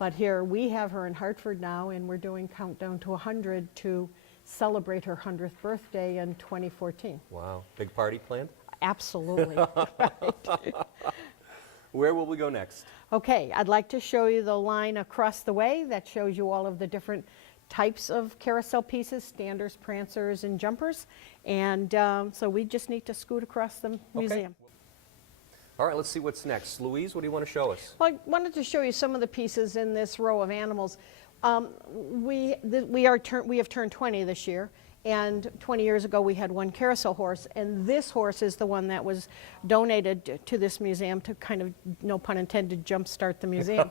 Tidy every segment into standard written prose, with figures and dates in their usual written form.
But here, we have her in Hartford now, and we're doing Countdown to 100 to celebrate her 100th birthday in 2014. Wow. Big party planned? Absolutely. Right. Where will we go next? Okay, I'd like to show you the line across the way that shows you all of the different types of carousel pieces, standers, prancers, and jumpers. And so we just need to scoot across the museum. All right, let's see what's next. Louise, what do you want to show us? Well, I wanted to show you some of the pieces in this row of animals. We have turned 20 this year, and 20 years ago we had one carousel horse, and this horse is the one that was donated to this museum to kind of, no pun intended, jumpstart the museum.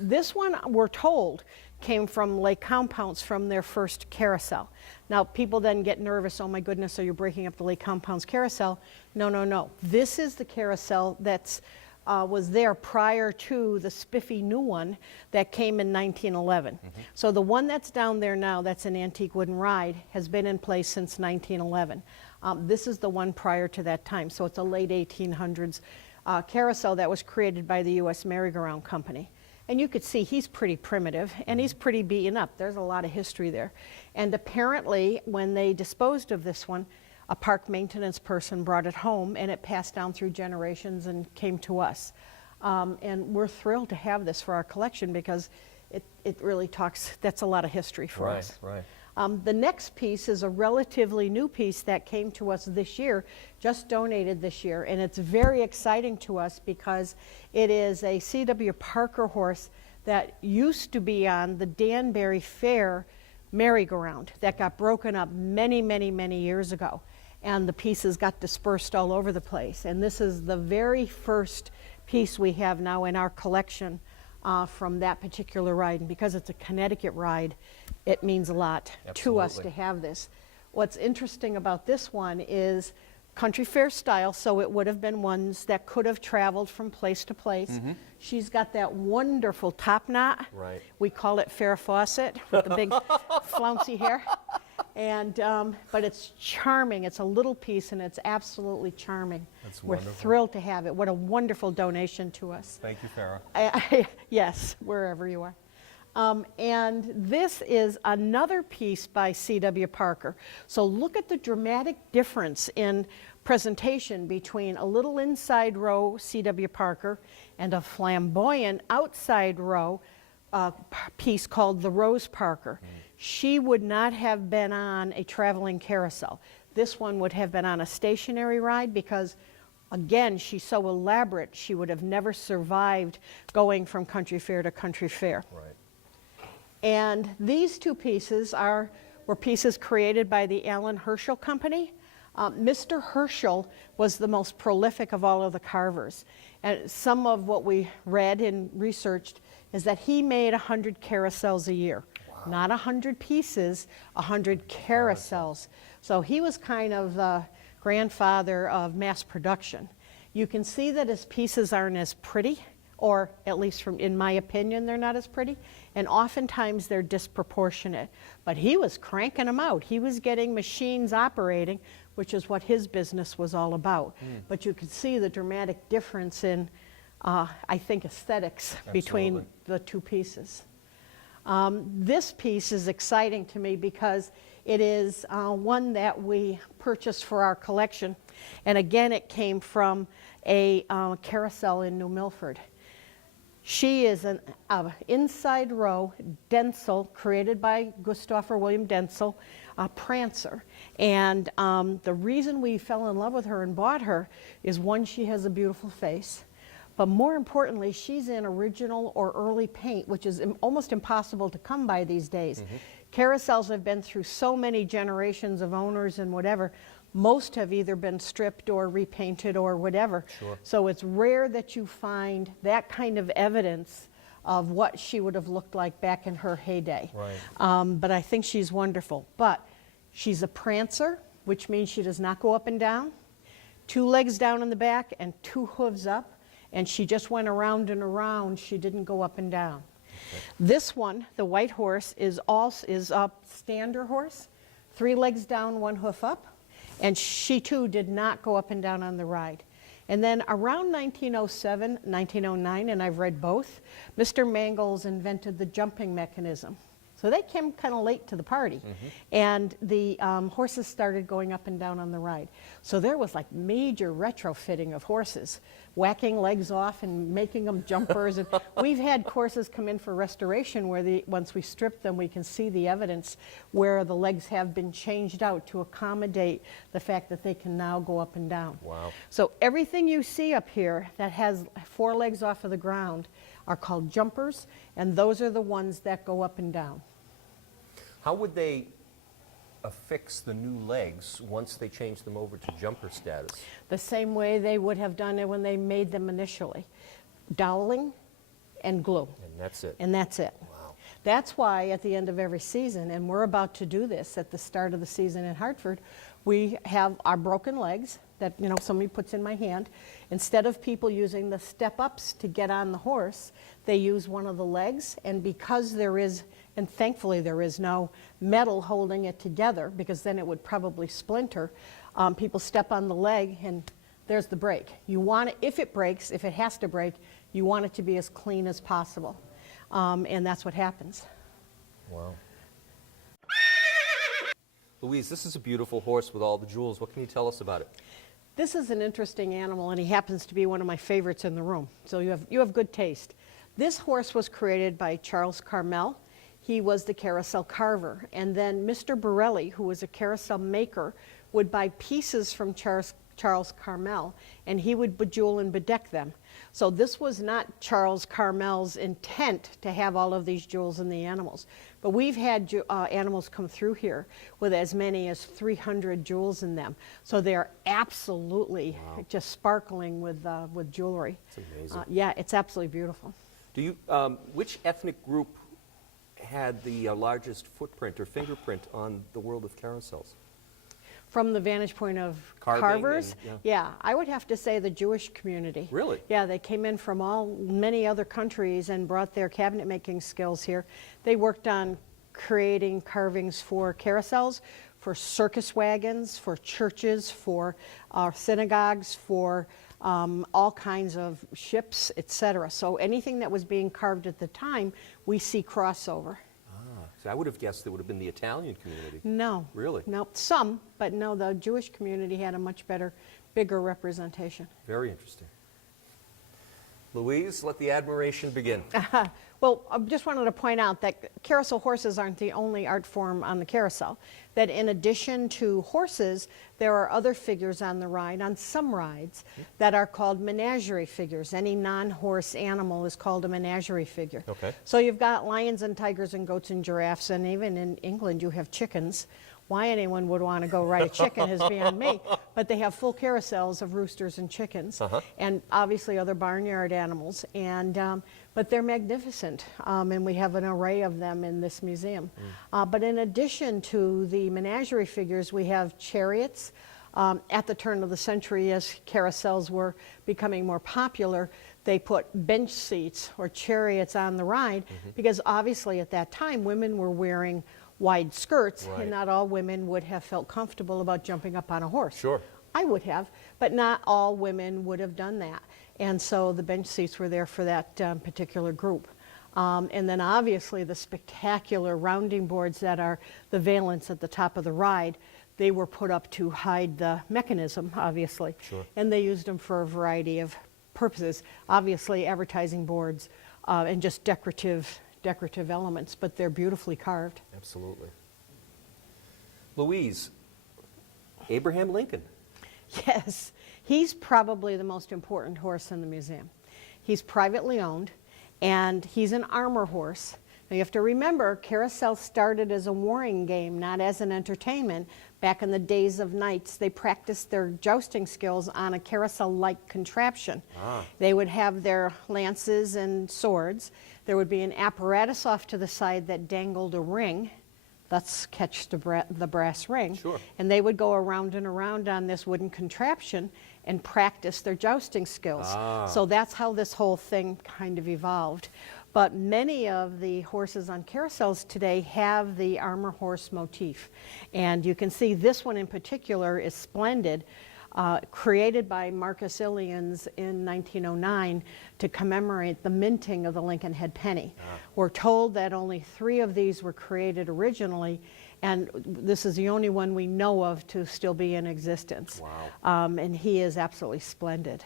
This one, we're told, came from Lake Compounce from their first carousel. Now, people then get nervous, oh my goodness, so you're breaking up the Lake Compounce carousel. No, no, no. This is the carousel that's was there prior to the spiffy new one that came in 1911. Mm-hmm. So the one that's down there now, that's an antique wooden ride, has been in place since 1911. This is the one prior to that time, so it's a late 1800s carousel that was created by the U.S. Merry-Go-Round Company. And you could see he's pretty primitive, and he's pretty beaten up. There's a lot of history there. And apparently, when they disposed of this one, a park maintenance person brought it home, and it passed down through generations and came to us. And we're thrilled to have this for our collection because it really talks, that's a lot of history for us. Right. The next piece is a relatively new piece that came to us this year, just donated this year, and it's very exciting to us because it is a C.W. Parker horse that used to be on the Danbury Fair merry-go-round that got broken up many, many, many years ago. And the pieces got dispersed all over the place. And this is the very first piece we have now in our collection from that particular ride. And because it's a Connecticut ride, it means a lot to us to have this. What's interesting about this one is country fair style, so it would have been ones that could have traveled from place to place. Mm-hmm. She's got that wonderful top knot. Right. We call it Farrah Fawcett with the big flouncy hair. And, but it's charming. It's a little piece, and it's absolutely charming. That's We're wonderful. thrilled to have it. What a wonderful donation to us. Thank you, Farrah. Yes, wherever you are. And this is another piece by C.W. Parker. So look at the dramatic difference in presentation between a little inside row C.W. Parker and a flamboyant outside row piece called the Rose Parker. She would not have been on a traveling carousel. This one would have been on a stationary ride because, again, she's so elaborate, she would have never survived going from country fair to country fair. Right. And these two pieces were pieces created by the Allen Herschel Company. Mr. Herschel was the most prolific of all of the carvers. And some of what we read and researched is that he made 100 carousels a year. Wow. Not 100 pieces, 100 carousels. So he was kind of the grandfather of mass production. You can see that his pieces aren't as pretty, or at least in my opinion, they're not as pretty, and oftentimes they're disproportionate. But he was cranking them out. He was getting machines operating, which is what his business was all about. But you could see the dramatic difference in, I think, aesthetics between the two pieces. This piece is exciting to me because it is one that we purchased for our collection. And again, it came from a carousel in New Milford. She is an inside row Denzel, created by Gustafer William Denzel, a prancer. And the reason we fell in love with her and bought her is, one, she has a beautiful face. But more importantly, she's in original or early paint, which is almost impossible to come by these days. Mm-hmm. Carousels have been through so many generations of owners and whatever. Most have either been stripped or repainted or whatever. Sure. So it's rare that you find that kind of evidence of what she would have looked like back in her heyday. Right. But I think she's wonderful. But she's a prancer, which means she does not go up and down. 2 legs down in the back and 2 hooves up. And she just went around and around. She didn't go up and down. Okay. This one, the white horse, is a stander horse. 3 legs down, 1 hoof up. And she too did not go up and down on the ride. And then around 1907, 1909, and I've read both, Mr. Mangles invented the jumping mechanism. So they came kind of late to the party. And the horses started going up and down on the ride. So there was like major retrofitting of horses, whacking legs off and making them jumpers. And we've had courses come in for restoration where once we strip them, we can see the evidence where the legs have been changed out to accommodate the fact that they can now go up and down. Wow. So everything you see up here that has 4 legs off of the ground are called jumpers, and those are the ones that go up and down. How would they affix the new legs once they change them over to jumper status? The same way they would have done it when they made them initially. Doweling and glue. And that's it. And that's it. Wow. That's why at the end of every season, and we're about to do this at the start of the season in Hartford, we have our broken legs that somebody puts in my hand. Instead of people using the step-ups to get on the horse, they use one of the legs, and because there is, and thankfully there is no metal holding it together, because then it would probably splinter, people step on the leg and there's the break. You want it, if it breaks, if it has to break, you want it to be as clean as possible. And that's what happens. Wow. Louise, this is a beautiful horse with all the jewels. What can you tell us about it? This is an interesting animal, and he happens to be one of my favorites in the room. So you have good taste. This horse was created by Charles Carmel. He was the carousel carver. And then Mr. Borelli, who was a carousel maker, would buy pieces from Charles Carmel, and he would bejewel and bedeck them. So this was not Charles Carmel's intent to have all of these jewels in the animals. But we've had animals come through here with as many as 300 jewels in them. So they're absolutely just sparkling with jewelry. It's amazing. Yeah, it's absolutely beautiful. Do you, which ethnic group had the largest footprint or fingerprint on the world of carousels? From the vantage point of Carving carvers, and, yeah, I would have to say the Jewish community. Really? Yeah, they came in from many other countries and brought their cabinet making skills here. They worked on creating carvings for carousels, for circus wagons, for churches, for synagogues, for all kinds of ships, etc. So anything that was being carved at the time, we see crossover. So I would have guessed it would have been the Italian community. No. Really? No, some, but no, the Jewish community had a much bigger representation. Very interesting. Louise, let the admiration begin. Well, I just wanted to point out that carousel horses aren't the only art form on the carousel. That in addition to horses, there are other figures on the ride, on some rides, that are called menagerie figures. Any non-horse animal is called a menagerie figure. Okay. So you've got lions and tigers and goats and giraffes, and even in England you have chickens. Why anyone would want to go ride a chicken is beyond me. But they have full carousels of roosters and chickens, and obviously other barnyard animals. And but they're magnificent, and we have an array of them in this museum. But in addition to the menagerie figures, we have chariots. At the turn of the century, as carousels were becoming more popular, they put bench seats or chariots on the ride, because obviously at that time women were wearing wide skirts, and not all women would have felt comfortable about jumping up on a horse. Sure. I would have, but not all women would have done that. And so the bench seats were there for that particular group. And then obviously the spectacular rounding boards that are the valance at the top of the ride, they were put up to hide the mechanism, obviously. Sure. And they used them for a variety of purposes. Obviously advertising boards and just decorative elements, but they're beautifully carved. Absolutely. Louise, Abraham Lincoln. Yes, he's probably the most important horse in the museum. He's privately owned, and he's an armor horse. Now you have to remember, carousel started as a warring game, not as an entertainment. Back in the days of knights, they practiced their jousting skills on a carousel-like contraption. They would have their lances and swords. There would be an apparatus off to the side that dangled a ring. Let's catch the brass ring. Sure. And they would go around and around on this wooden contraption and practice their jousting skills. So that's how this whole thing kind of evolved. But many of the horses on carousels today have the armor horse motif. And you can see this one in particular is splendid. created by Marcus Ilians in 1909 to commemorate the minting of the Lincoln head penny. We're told that only 3 of these were created originally, and this is the only one we know of to still be in existence. Wow. And he is absolutely splendid.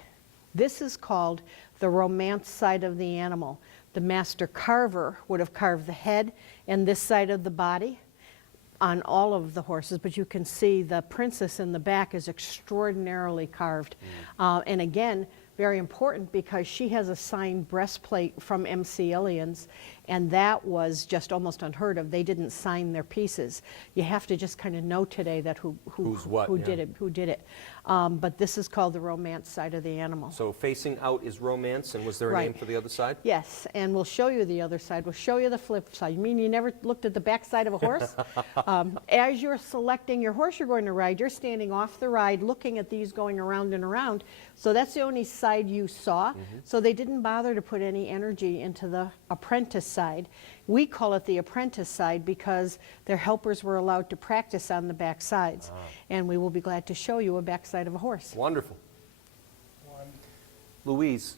This is called the romance side of the animal. The master carver would have carved the head and this side of the body on all of the horses, but you can see the princess in the back is extraordinarily carved. And again, very important because she has a signed breastplate from M.C. Ilians, and that was just almost unheard of. They didn't sign their pieces. You have to just kind of know today that who did it. But this is called the romance side of the animal. So facing out is romance, and was there a Right. name for the other side? Yes, and we'll show you the other side. We'll show you the flip side. You mean you never looked at the back side of a horse? As you're selecting your horse you're going to ride, you're standing off the ride looking at these going around and around. So that's the only side you saw. So they didn't bother to put any energy into the apprentice side. We call it the apprentice side because their helpers were allowed to practice on the back sides. And we will be glad to show you a back side of a horse. Wonderful. Louise,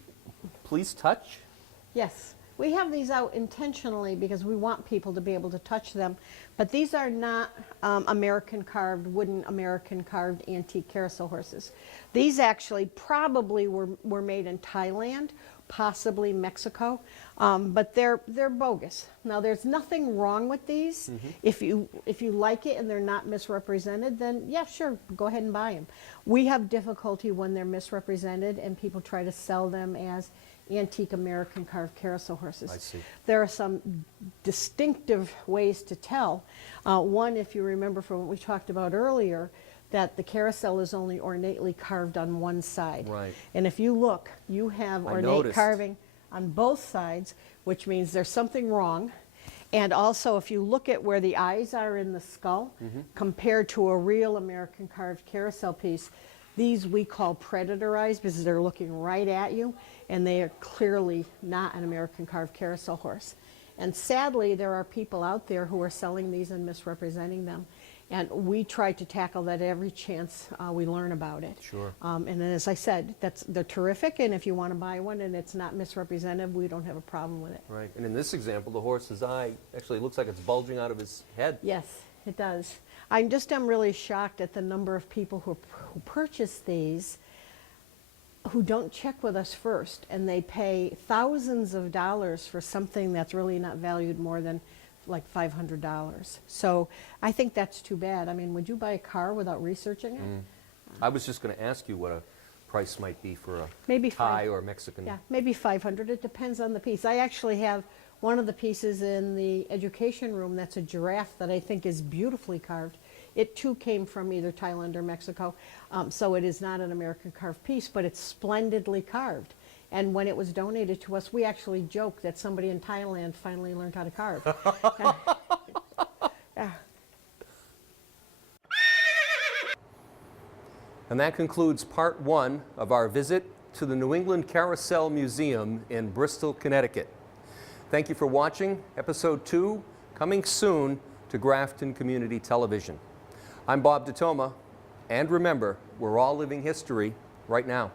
please touch. Yes, we have these out intentionally because we want people to be able to touch them. But these are not wooden American carved antique carousel horses. These actually probably were made in Thailand, possibly Mexico, but they're bogus. Now there's nothing wrong with these. If you like it and they're not misrepresented, then yeah, sure, go ahead and buy them. We have difficulty when they're misrepresented and people try to sell them as antique American carved carousel horses. I see. There are some distinctive ways to tell. One, if you remember from what we talked about earlier, that the carousel is only ornately carved on one side. Right. And if you look, you have I ornate noticed. carving on both sides, which means there's something wrong. And also, if you look at where the eyes are in the skull, compared to a real American carved carousel piece, these we call predator eyes because they're looking right at you, and they are clearly not an American carved carousel horse. And sadly, there are people out there who are selling these and misrepresenting them. And we try to tackle that every chance we learn about it. Sure. And then, as I said, they're terrific, and if you want to buy one and it's not misrepresented, we don't have a problem with it. Right. And in this example, the horse's eye actually looks like it's bulging out of his head. Yes, it does. I'm really shocked at the number of people who purchase these who don't check with us first, and they pay thousands of dollars for something that's really not valued more than like $500. So I think that's too bad. I mean, would you buy a car without researching it? I was just going to ask you what a price might be for a Maybe Thai or Mexican. Yeah, maybe 500. It depends on the piece. I actually have one of the pieces in the education room that's a giraffe that I think is beautifully carved. It too came from either Thailand or Mexico, so it is not an American carved piece, but it's splendidly carved. And when it was donated to us, we actually joked that somebody in Thailand finally learned how to carve. Yeah. And that concludes part 1 of our visit to the New England Carousel Museum in Bristol, Connecticut. Thank you for watching episode 2, coming soon to Grafton Community Television. I'm Bob DeToma, and remember, we're all living history right now.